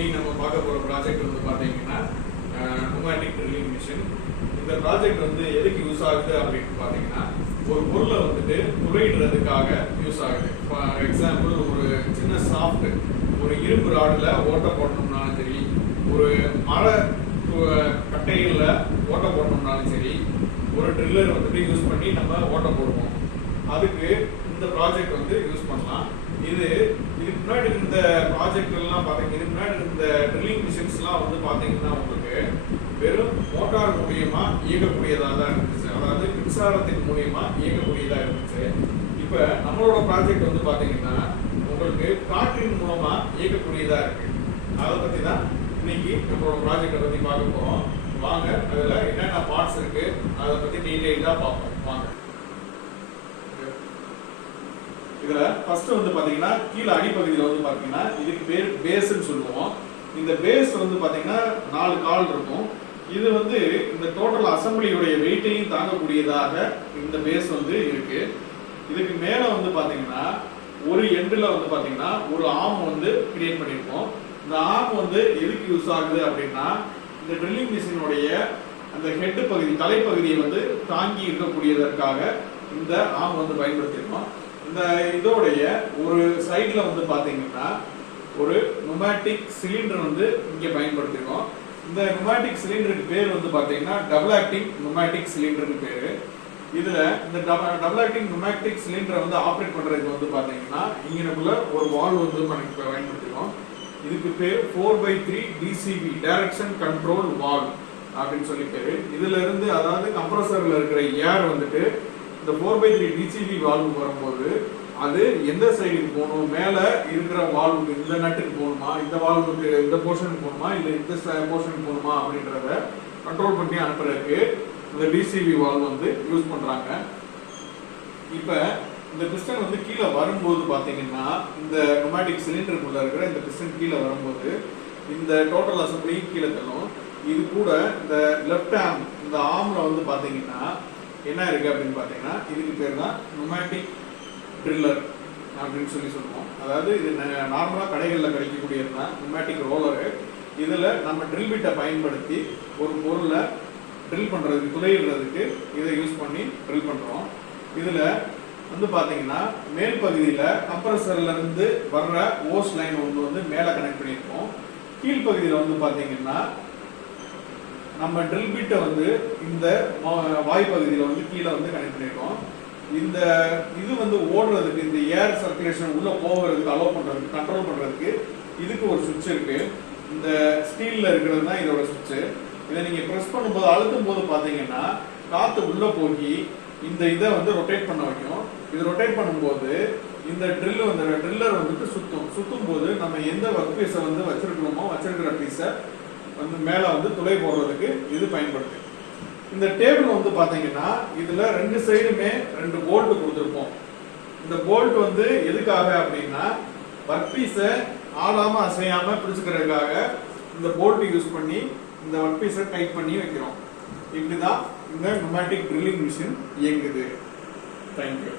இன்னைக்கு நம்ம பார்க்க போற ப்ராஜெக்ட் வந்து பாத்தீங்கன்னா நுமேட்டிக் ட்ரில்லிங் மிஷின். இந்த ப்ராஜெக்ட் வந்து எதுக்கு யூஸ் ஆகுது அப்படின்னு பாத்தீங்கன்னா, ஒரு பொருளை வந்துட்டு துளையிடுறதுக்காக யூஸ் ஆகுது. ஃபார் எக்ஸாம்பிள், ஒரு சின்ன சாஃப்ட் ஒரு இரும்பு ராடுல ஓட்டை போடணும்னாலும் சரி, ஒரு மர கட்டைகள்ல ஓட்டை போடணும்னாலும் சரி, ஒரு ட்ரில்லர் வந்துட்டு யூஸ் பண்ணி நம்ம ஓட்டை போடுவோம். அதுக்கு இந்த ப்ராஜெக்ட் வந்து யூஸ் பண்ணலாம். இதுக்கு முன்னாடி இந்த ப்ராஜெக்ட் எல்லாம் பாத்தீங்கன்னா, இதுக்கு முன்னாடி இந்த ட்ரில்லிங் மிஷின்ஸ் எல்லாம் வந்து பாத்தீங்கன்னா உங்களுக்கு வெறும் மோட்டார் மூலியமா இயக்கக்கூடியதா தான் இருந்துச்சு. அதாவது மின்சாரத்தின் மூலியமா இயக்கக்கூடியதா இருந்துச்சு. இப்ப நம்மளோட ப்ராஜெக்ட் வந்து பாத்தீங்கன்னா உங்களுக்கு காற்றின் மூலமா இயக்கக்கூடியதா இருக்கு. அதை பத்தி தான் இன்னைக்கு நம்மளோட ப்ராஜெக்டை பத்தி பார்க்க போறோம். வாங்க, அதுல என்னென்ன பார்ட்ஸ் இருக்கு அதை பத்தி டீடைலா பார்ப்போம். வாங்க. இதுல ஃபர்ஸ்ட் வந்து பாத்தீங்கன்னா கீழே அடிப்பகுதியில வந்து பாத்தீங்கன்னா இதுக்கு பேர் பேஸ்ன்னு சொல்லுவோம். இந்த பேஸ் வந்து பாத்தீங்கன்னா 4 கால் இருக்கும். இது வந்து இந்த டோட்டல் அசம்பிளியோடைய வெயிட்டையும் தாங்கக்கூடியதாக இந்த பேஸ் வந்து இருக்கு. இதுக்கு மேல வந்து பாத்தீங்கன்னா ஒரு எண்டுல வந்து பாத்தீங்கன்னா ஒரு ஆர்ம் வந்து கிரியேட் பண்ணிருக்கோம். இந்த ஆர்ம் வந்து எதுக்கு யூஸ் ஆகுது அப்படின்னா, இந்த ட்ரில்லிங் மிஷினுடைய அந்த ஹெட் பகுதி, தலைப்பகுதியை வந்து தாங்கி இருக்கக்கூடியதற்காக இந்த ஆர்ம் வந்து பயன்படுத்திருக்கோம். இந்த இதோடைய ஒரு சைட்ல வந்து பாத்தீங்கன்னா ஒரு நுமேட்டிக் சிலிண்டர் வந்து இங்க பயன்படுத்திருக்கோம். இந்த நுமேட்டிக் சிலிண்டருக்கு பேர் வந்து பாத்தீங்கன்னா டபுள் ஆக்டிங் நுமேட்டிக் சிலிண்டர்னு பேரு. இதுல இந்த டபுள் ஆக்டிங் நுமேட்டிக் சிலிண்டரை வந்து ஆப்ரேட் பண்றதுக்கு வந்து பாத்தீங்கன்னா இங்கனக்குள்ள ஒரு வால்வ் வந்து பயன்படுத்திருக்கோம். இதுக்கு பேர் 4/3 DCV டைரக்ஷன் கண்ட்ரோல் வால்வ் அப்படின்னு சொல்லி பேரு. இதுல இருந்து, அதாவது கம்ப்ரஸர்ல இருக்கிற ஏர் வந்துட்டு இந்த 4/3 DCV வால்வ் வரும்போது அது எந்த சைடுக்கு போகணும், மேல இருக்கிற வால்வுக்கு இந்த நட்டுக்கு போகணுமா, இந்த வால்வுக்கு இந்த போர்ஷனுக்கு போகணுமா, இல்ல இந்த போர்ஷனுக்கு போகணுமா அப்படின்றத கண்ட்ரோல் பண்ணி அனுப்புறதுக்கு இந்த டிசிவி வால்வ் வந்து யூஸ் பண்றாங்க. இப்ப இந்த பிஸ்டன் வந்து கீழே வரும்போது பாத்தீங்கன்னா, இந்த நுமேட்டிக் சிலிண்டருக்குள்ள இருக்கிற இந்த பிஸ்டன் கீழே வரும்போது இந்த டோட்டல் அசம்பிளி கீழே தள்ளும். இது கூட இந்த லெஃப்ட் ஆர்ம், இந்த ஆர்ம்ல வந்து பாத்தீங்கன்னா என்ன இருக்கு அப்படின்னு பாத்தீங்கன்னா, இதுக்கு பேர் தான் நுமேட்டிக் ட்ரில்லர் அப்படின்னு சொல்லி சொல்லுவோம். அதாவது இது நார்மலா கடைகளில் கிடைக்கக்கூடியது தான் நுமேட்டிக் ரோலரு. இதுல நம்ம ட்ரில் பிட்டை பயன்படுத்தி ஒரு பொருளை ட்ரில் பண்றதுக்கு, துளையிடுறதுக்கு இதை யூஸ் பண்ணி ட்ரில் பண்றோம். இதுல வந்து பாத்தீங்கன்னா மேல் பகுதியில கம்ப்ரஸர்ல இருந்து வர்ற ஓஸ் லைன் ஒன்று வந்து மேல கனெக்ட் பண்ணியிருக்கோம். கீழ் பகுதியில வந்து பாத்தீங்கன்னா நம்ம ட்ரில் பிட்டை வந்து இந்த வாய் பகுதியில வந்து கீழே வந்து கனெக்ட் பண்ணியிருக்கோம். இந்த இது வந்து ஓடுறதுக்கு, இந்த ஏர் சர்க்குலேஷன் உள்ள போகிறதுக்கு அலோவ் பண்றதுக்கு, கண்ட்ரோல் பண்றதுக்கு இதுக்கு ஒரு சுவிட்ச் இருக்கு. இந்த ஸ்டீல்ல இருக்கிறது தான் இதோட சுவிட்ச். இதை நீங்க பிரஸ் பண்ணும்போது, அழுத்தும் போது பாத்தீங்கன்னா காத்து உள்ள போய் இந்த இதை வந்து ரொட்டேட் பண்ண வைக்கும். இது ரொட்டேட் பண்ணும்போது இந்த ட்ரில்லர் வந்துட்டு சுத்தும் போது நம்ம எந்த ஒர்க் பீஸை வந்து வச்சிருக்கணுமோ, வச்சிருக்கிற பீஸை வந்து மேல வந்து துளை போடுறதுக்கு இது பயன்படுது. இந்த டேபிள் வந்து பாத்தீங்கன்னா இதுல 2 சைடுமே 2 போல்ட் கொடுத்துருப்போம். இந்த போல்ட் வந்து எதுக்காக அப்படின்னா, ஒர்க் பீஸை ஆடாம அசையாம பிடிச்சுக்கிறதுக்காக இந்த போல்ட் யூஸ் பண்ணி இந்த ஒர்க் பீஸை டைட் பண்ணி வைக்கிறோம். இப்படிதான் இந்த நுமேட்டிக் ட்ரில்லிங் மிஷின் இயங்குது. தேங்க்யூ.